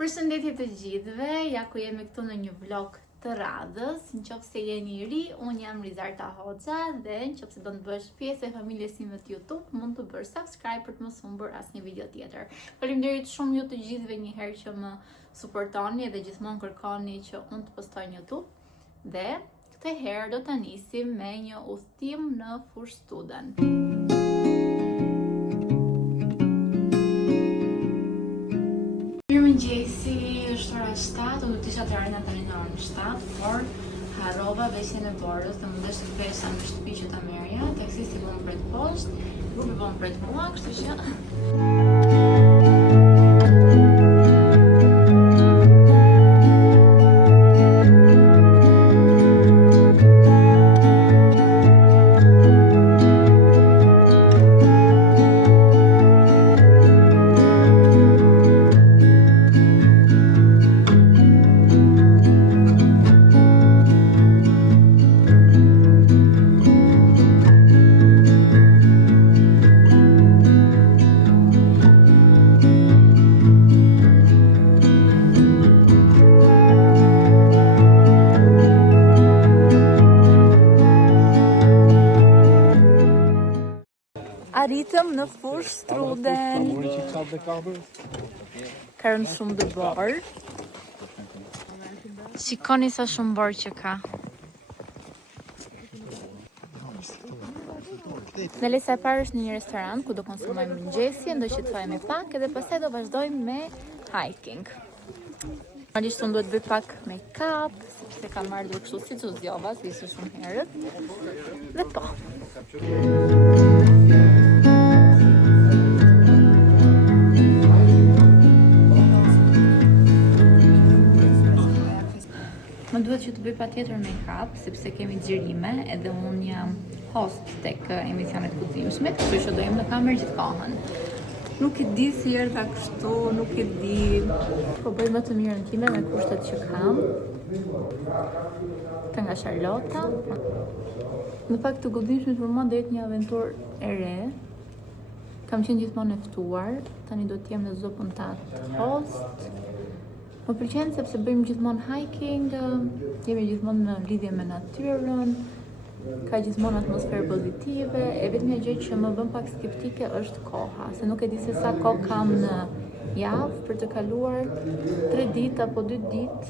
Përshëndetje të gjithëve, ja ku jemi këtu në një vlog të radhës. Nëse jeni i ri, unë jam Rizarta Hoxha dhe nëse do të bësh pjesë e familjes time të YouTube, mund të bësh subscribe për të mos humbur asnjë video tjetër. Faleminderit shumë ju të gjithëve një herë që më suportoni dhe gjithmonë kërkoni që unë të postoj në YouTube. Dhe këtë herë do ta nisim me një udhtim në Fush Student. Mirëmëngjesi, është ora 7, unë do të isha të arena tani në orën 7, por harrova veshjen e borës dhe mundesh të pesha në shtëpi që ta merrja, taksisti bën pret poshtë, grupi bën pret mua, kështu që arritëm në Fush Student. Ka rënë shumë të borë. Shikoni sa shumë borë që ka. Në lesa e parë është në një restorant ku do konsumojmë mëngjesin, do qetësohemi pak edhe pastaj do vazhdojmë me hiking. Normalisht unë duhet bëj pak make-up, sepse kam ardhur kështu siç u zgjova, si ishte shumë herët. Dhe po. Më duhet që të bëj patjetër make-up, sepse kemi xhirime edhe unë jam host tek emisionet kuzimshme, kështu që do jem në kamerë gjithkohën. Nuk e di si erdha kështu, nuk e di. Po bëj më të mirën time me kushtet që kam. Të nga Charlotta. Në fakt të goditshmit për mua do jetë një aventurë e re. Kam qenë gjithmonë e ftuar, tani do të jem në çdo puntat host. Më pëlqen sepse bëjmë gjithmonë hiking, jemi gjithmonë në lidhje me natyrën, ka gjithmonë atmosferë pozitive, e vetmja gjë që më bën pak skeptike është koha, se nuk e di se sa kohë kam në javë për të kaluar 3 ditë apo 2 ditë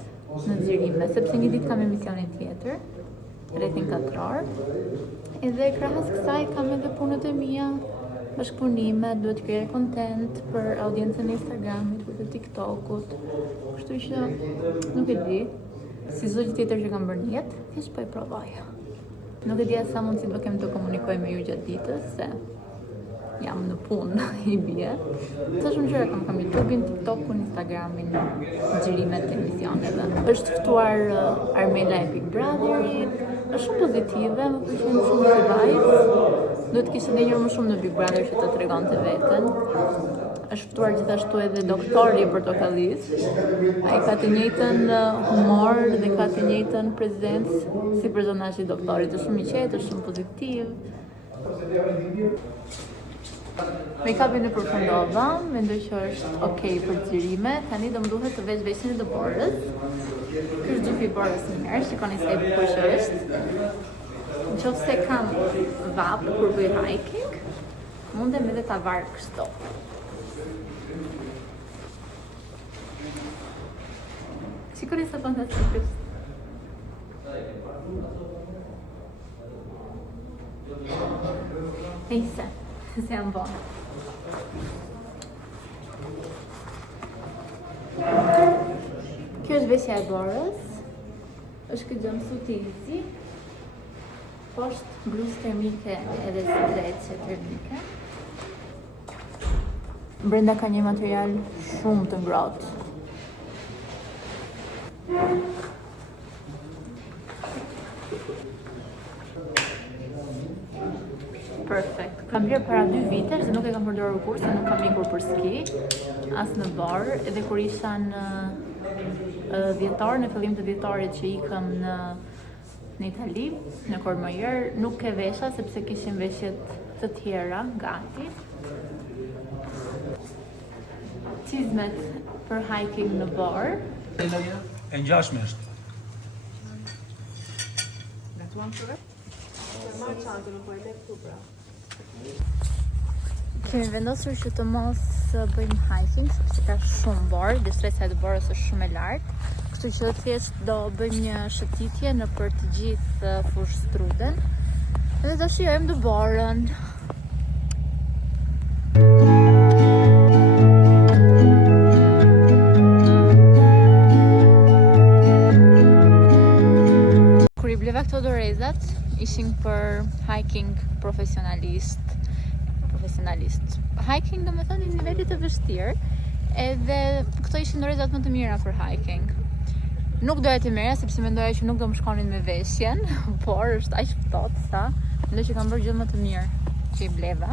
në xhirime, sepse një ditë kam emisionin tjetër, rrethin 4 orë, edhe krahas kësaj kam edhe punët e mia, bashkëpunime, duhet të krijoj content për audiencën e Instagramit, për TikTokut. Kështu që nuk e di, si çdo gjë tjetër që kam bërë në jetë, thjesht po e provoj. Nuk e di sa mundësi do kem të komunikoj me ju gjatë ditës, se jam në punë i bie. Sa shumë gjëra kam YouTube-in, TikTokun, Instagramin, xhirimet e emisioneve. Është ftuar Armela e Big Brotherit, është shumë pozitive, më pëlqen shumë si vajzë. Duhet të kishte ndenjur më shumë në Big Brother që të tregonte veten. Është ftuar gjithashtu edhe doktori Portokallis. Ai ka të njëjtën humor dhe ka të njëjtën prezencë si personazhi i doktorit. Është shumë i qetë, është shumë pozitiv. Make-upin e përfundova, mendoj që është okay për xhirime. Tani do më duhet të vesh veshjen e borës. Ky është xhipi i borës një herë, shikoni sa i bukur që është. Nëse kam vap kur bëj hiking, mundem edhe ta varr kështu. Shikoni sa fantastik është. Ejse, se jam bona. Kjo është veshja e borës, është këtë jumpsuit i zi, poshtë bluzë termike edhe streçe termike. Brenda ka një material shumë të ngrohtë. Perfect. Kam bërë para 2 vitesh dhe nuk e kam përdorur kurrë, se nuk kam ikur për ski, as në borë, edhe kur isha në dhjetor, në fillim të dhjetorit që ikëm në Itali, në Courmayeur, nuk e vesha sepse kishim veshjet të tjera gati. Cizmet për hiking në Borë. E ngjashme është. Kemi vendosur që të mos bëjmë hiking sepse ka shumë borë, destresa e të borës është shumë e lartë. Kështu që thjesht do bëjmë një shëtitje në për të gjithë fushë struden dhe do shijojmë të borën. Kur I bleva këto dorezat, ishin për hiking profesionalist. Hiking do me thënë një nivellit të vështirë, edhe këto ishin dorezat më të mira për hiking. Nuk doja të merja sepse mendoja që nuk do më shkonin me veshjen, por është aq ftohtë sa mendoj që kam bërë gjë më të mirë që I bleva.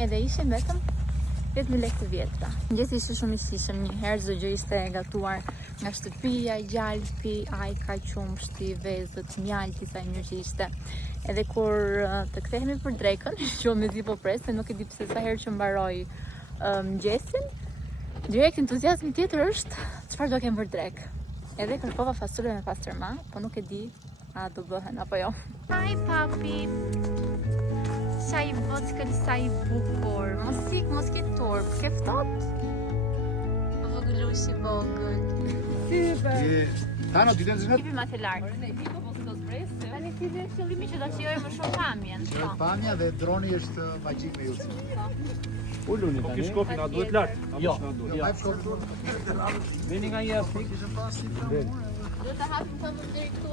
Edhe ishin vetëm 10.000 lekë të vjetra. Mëngjesi ishte shumë I shijshëm, një herë çdo gjë ishte gatuar nga shtëpia, gjalpi, ajka, qumshti, vezët, mjalti sa I mirë që ishte. Edhe kur të kthehemi për drekën, që me zi po presë, nuk e di pse sa herë që mbaroj mëngjesin, direkt entuziazmi tjetër është çfarë do kem për drek. Edhe kërkova fasole me pastërma, po nuk e di a do bëhen apo jo. Hi papi. Sa I vockël, sa I bukur. Mos ke turp, ke ftohtë? Vogëlush I vogël. Tano, ti denzë Kipi ma të lartë. Tani ti dhe qëllimi që do qijoj më shumë pamjen. pamja dhe droni është magjik me juci. Uluni tani. Kish kofi na duhet lart. Jo. Vini nga jashtë. Do të hapim këmbën deri këtu.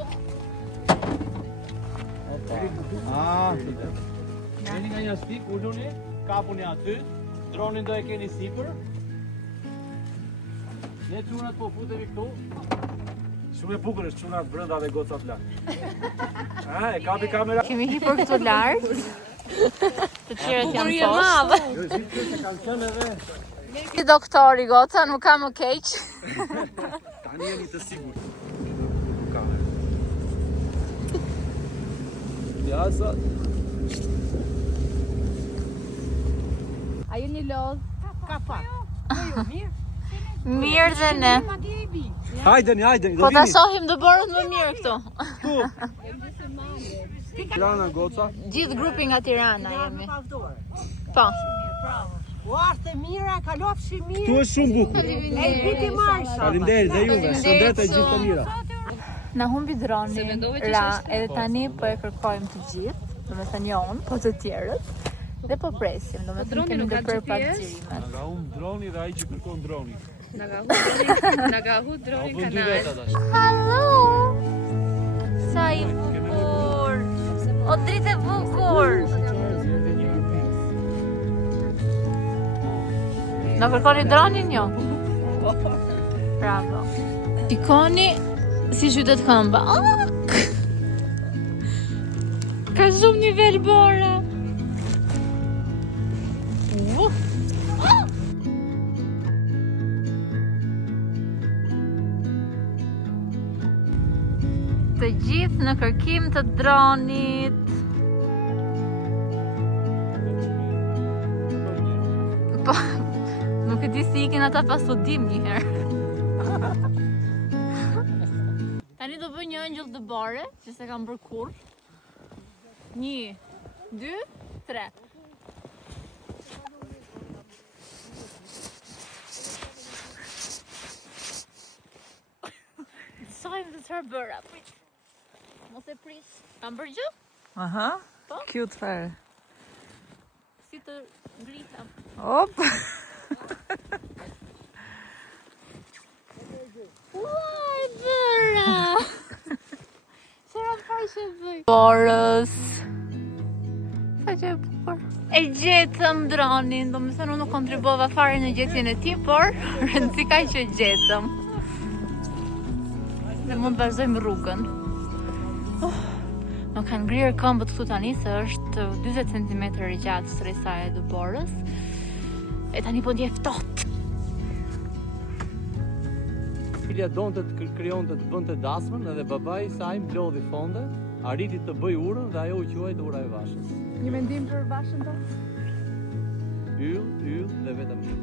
Vini nga jashtë, uluni, kapuni aty. Dronin do e keni sipër. Ne çunat po futemi këtu. Shumë e bukur është çunat brenda dhe gocat lart. E kapi kamera. Kemi hipur këtu lart. Të tjerët janë poshtë. Kanë qenë edhe. Si doktori goca, nuk ka më keq. Tani jeni të sigurt. Ka. Ja sa. A jeni lodh? Ka pak. Mirë. Mirë dhe ne. Hajdeni, do Po ta vini. shohim të borën më mirë këtu. Tirana goca. Gjithë grupi nga Tirana jemi. Po. Uarte mira, kalofshi mirë. Tu është shumë bukur. E viti marsha. Faleminderit dhe juve. Shëndet e gjithë të mira. Na humbi droni, ra, edhe tani po e kërkojmë të gjithë, do me thënë jo unë, po të tjerët, dhe po presim, do me thënë kemi ndërprer pak xhirimet. Nga droni dhe ai që kërkon droni. Nga hu droni kanal. Hallo! Sa I bukur! O dritë e bukur! Na kërkoni dronin jo? Bravo. Shikoni si qytet këmba. Ka shumë nivel bore. Të gjithë në kërkim të dronit. Po, nuk e di si ikin ata pas studim një herë. Tani do bëj një ëngjëll dëbare, që se kam bërë kurrë. 1, 2, 3. Sojmë të tërë bëra, prit. Mos e pris. Kam bërë gjë? Aha, Po? cute fare. Si të ngritam. Hop. Ua, e bëra! Qëra farë që bëj? Borës. Sa që e bukur. E gjetëm dronin, do më thënë unë nuk kontribova fare në gjetjen e ti, por rëndësi ka që gjetëm. Dhe mund të vazhdojmë rrugën. Më kanë ngrirë këmbët këtu tani se është 40 cm I gjatë stresa e Duborës. E tani po ndjej ftohtë. Filja donte të krijonte të bënte dasmën edhe babai I saj mblodhi fonde, arriti të bëj urën dhe ajo u quajt ura e vashës. Një mendim për bashën tonë? Yll dhe vetëm yll.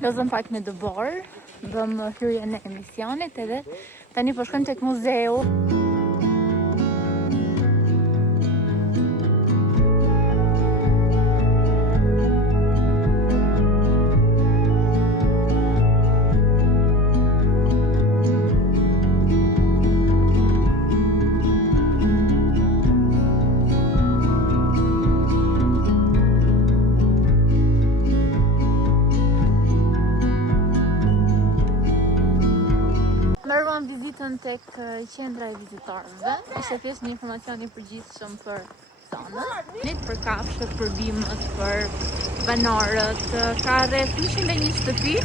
Lozëm pak në dëbor, bëm hyrje në emisionit edhe tani po shkojmë tek muzeu. Mbaruam vizitën tek qendra e vizitorëve. Ishte thjesht një informacion i përgjithshëm për zonën, për kafshët, për bimët, për banorët. Ka rreth 101 shtëpi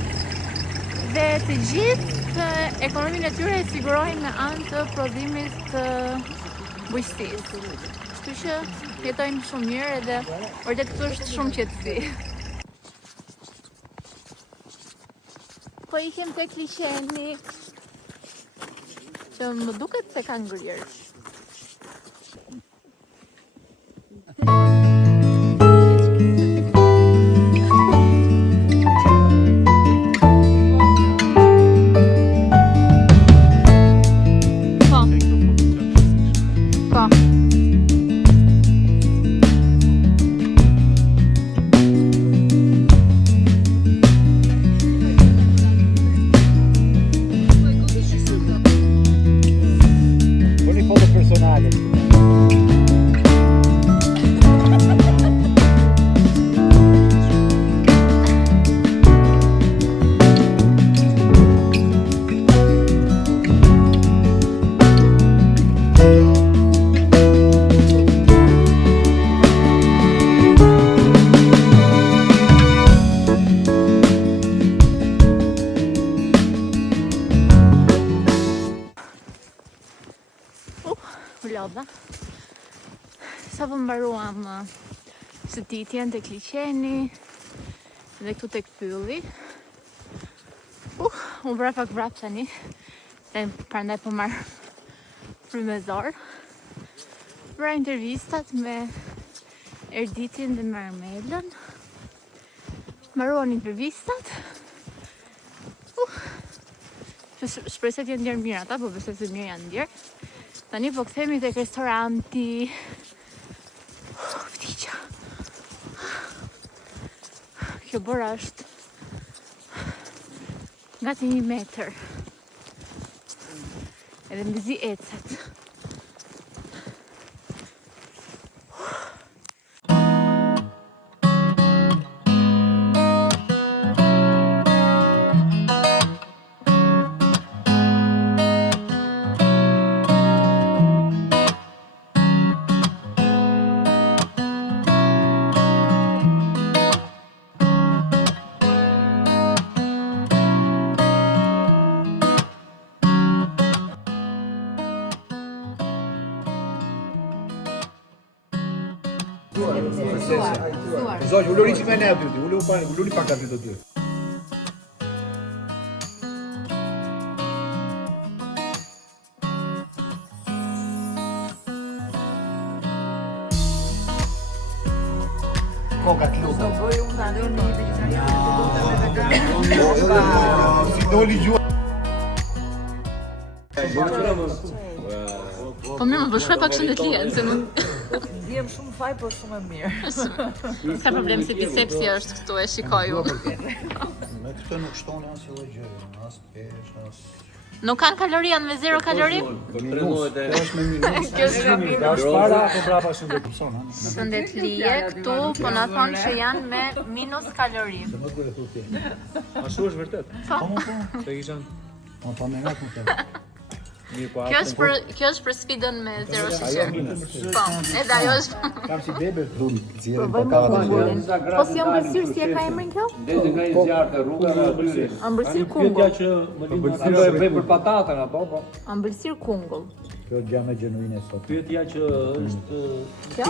dhe të gjithë ekonominë e tyre e sigurojnë me anë të prodhimit të bujqësisë. Kështu që jetojnë shumë mirë edhe vërtet këtu është shumë qetësi. Po ikim tek liçeni, që më duket se ka ngrirë. Vlodha. Sa po mbaruam shëtitjen tek liçeni dhe këtu tek pylli. Unë vra pak vrap tani. Prandaj po marr frymëzor. Vra intervistat me Erditin dhe me Armelën. Mbaruan intervistat. Shpresoj të jenë ndjerë mirë ata, po besoj se mirë janë ndjerë. Tani po kthehemi tek restoranti. Vdiqa. Kjo bora është gati 1 metër. Edhe mbizi ecet. Zoj, uluri që me ne aty, uluri pak aty të ty. Koka të lutë. Si doli gjua. Po mirë, më shkoj pak shëndet lijen, se mund... Djem shumë faj, por shumë e mirë. Ka problem se bicepsi është këtu, e shikoj unë. Me këtë nuk shtonë asë dhe gjë, asë pesh, asë... Nuk kanë kalori, janë me 0 kalori? Është me minus. Ja është para apo brapa shëndet persona? Shëndet lije këtu, po na thonë që janë me minus kalori. Ashtu është vërtet. Po. Se kishan... Pa me nga këtë. Kjo është për sfidën me 0 sheqer. Po, edhe ajo është... Kam si beber të Po si ëmbëlsirë, si e ka emrin kjo? Dezi nga i zjarë të rruga dhe atyri. Ëmbëlsirë kungull. Ando e vej për patatën apo? Ëmbëlsirë kungull. Kjo është gjame genuine sot. Pyetja që është... Kjo?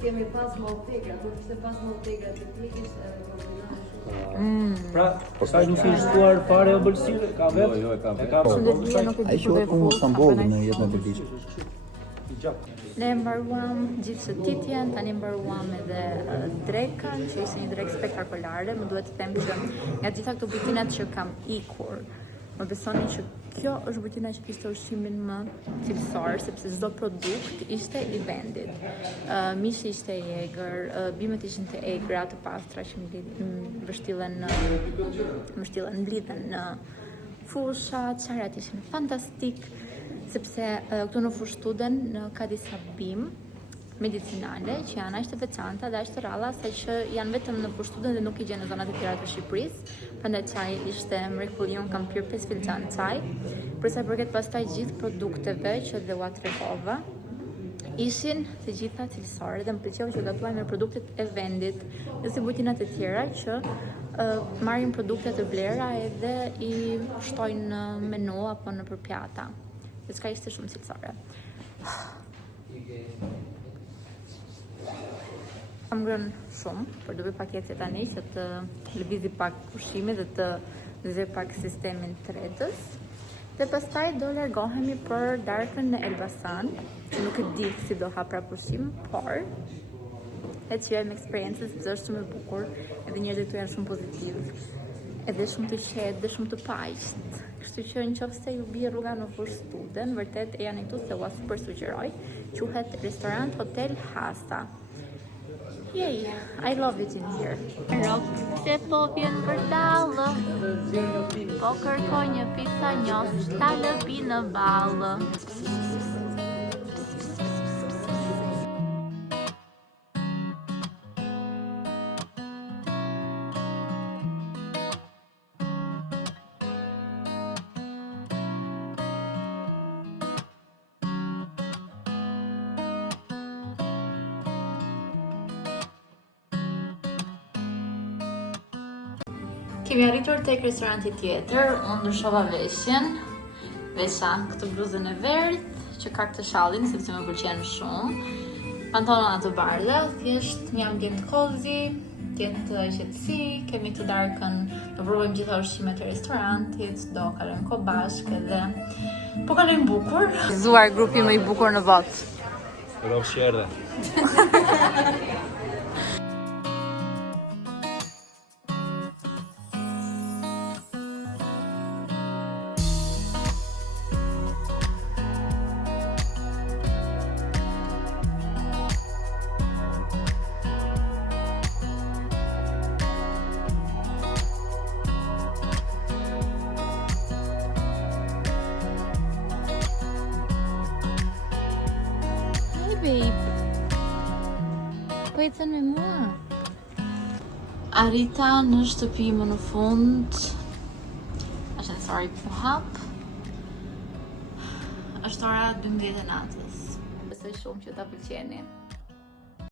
Kemi pas Maltegra, kur kishte pas Maltegra të pjekisht Pra, ka nuk si shtuar fare ëmbëlsirë, ka vetë? Jo, e ka vetë. Shëndet lije nuk e di ku dhe full. Në jetën e përdishë. i gjatë. Ne mbaruam gjithë shëtitjen, tani mbaruam edhe drekën, që ishte një drekë spektakolare. Më duhet të them që nga gjitha këto bujtinat që kam ikur, më besoni që kjo është bujtina që kishte ushqimin më cilësor, sepse çdo produkt ishte i vendit. Mishi ishte i egër, bimët ishin të egra, të pastra që mbështillen mblidhen në fusha, çarat ishin fantastik, sepse këtu në fushë Studen ka disa bimë medicinale që janë aq të veçanta dhe aq të ralla sa që janë vetëm në fushë Studen dhe nuk i gjen në zonat e tjera të Shqipërisë. Prandaj çaji ishte mrekulli, unë kam pirë 5 filxhan çaj. Për sa i përket pastaj gjithë produkteve që dhe ua tregova, ishin të gjitha cilësore dhe më pëlqeu që gatuaj me produktet e vendit, dhe si bujtinat e tjera që marrin produkte të vlera edhe i shtojnë në menu apo në përpjata. Dhe çka ishte shumë cilësore. Kam ngrënë shumë, por do bëj pak ecje tani që të lëvizi pak pushimi dhe të nxjerr pak sistemin tretës. Dhe pastaj do largohemi për darkën në Elbasan, që nuk e di si do ha pra pushim, por le të shijojmë eksperiencën sepse është shumë e bukur, edhe njerëzit këtu janë shumë pozitiv, edhe shumë të qetë dhe shumë të paqët. Kështu që nëse ju bie rruga në fushë Studen, vërtet e janë këtu se ua super sugjeroj. Quhet Restorant Hotel Hasa. Yay, I love it in here. Rock se po vjen për dallë, po kërkoj një pizza njoft, ta lëpi në ballë. Kemi arritur tek restoranti tjetër, unë ndryshova veshjen, vesha këtë bluzën e verdh, që ka këtë shallin, sepse më pëlqen shumë, pantalona të bardha, thjesht një ambient cozy, tjetë qetësi, kemi të darkën, do provojmë gjitha ushqimet e restorantit, do kalojmë kohë bashkë edhe po kalojmë bukur. Zuar grupi më i bukur në botë. Rofsherde. Po ecën me mua. Arrita në shtëpi më në fund. Është në sorry po hap. Është ora 12 e natës. Besoj shumë që ta pëlqeni.